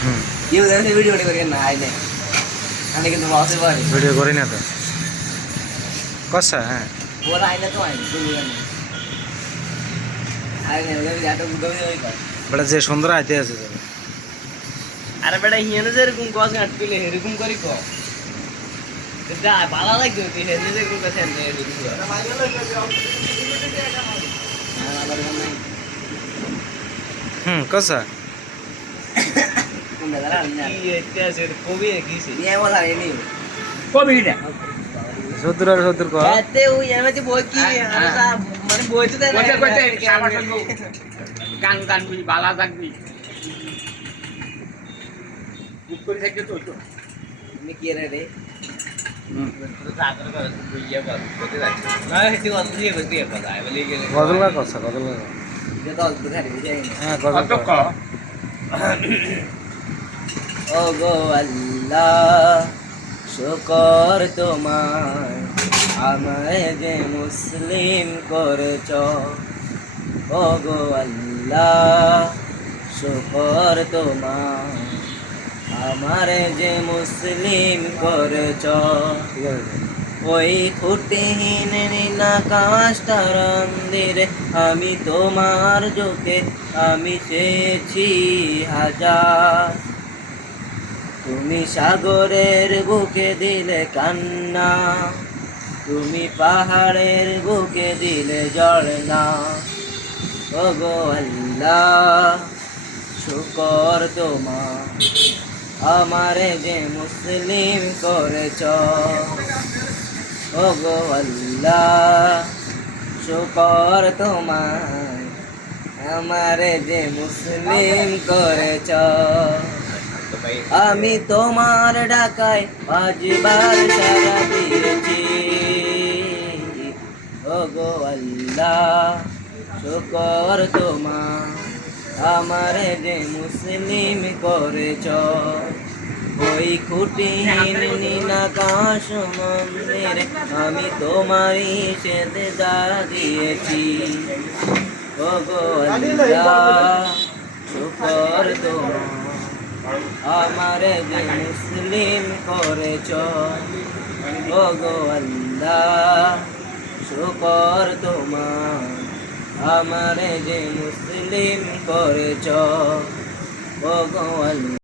হুম কেউ দেখে ভিডিও করি না আইনে আমি কিন্তু বসে পারি ভিডিও করি না তো কষা হ্যাঁ ওরা আইনে তো আইনে তুমি জানো আইনে ওদের যাটা বুঝতে ওই কর বেটা যে সুন্দর আইতে আছে তো আরে বেটা হিয়ানে যে এরকম কস আটকিলে এরকম করি ক যা ভালো লাগবে তুই হেনে যে এরকম কাছে আনতে এরকম হুম কষা কোন দাদা না কি এটা আছে কবি কিছে নিয়ে বলা নি কবিটা সত্তর কর এতে ওই এমএতে বই কি আর মানে বই তো দেয় না কইতে সাবাস গান গান বুঝি বালা থাকবি বুক করে থাকতে তো তো তুমি কি রে গজল গা কষা গজল গা হ্যাঁ গজল অত ক ও গো আল্লাহ শুকর তোমার আমায় যে মুসলিম করেছ ও গো আল্লাহ শুকর তোমার আমারে যে মুসলিম করেছ ঠিক আছে ওই খুঁটিহীন নীলাকাশটার অন্দিরে আমি তোমার চোখে আমি চেয়েছি হাজার তুমি সাগরের বুকে দিলে কান্না তুমি পাহাড়ের বুকে দিলে ঝর্ণা ওগো আল্লাহ শুকর তোমার আমারে যে মুসলিম করেছ ওগো আল্লাহ শুকর তোমার আমারে যে মুসলিম করেছ আমি তোমার ডাকায় 5 বার সারা দিয়েছি ওগো আল্লাহ শুকর তোমার আমারে যে মুসলিম করেছ ওই খুঁটিহীন নীলাকাশ মন্দিরে আমি তোমারই সেজদা দিয়েছি ওগো আল্লাহ শুকর তোমার আমারে যে মুসলিম করেছ ওগো আল্লাহ শুকর তোমার আমারে যে মুসলিম করেছ ওগো আল্লাহ।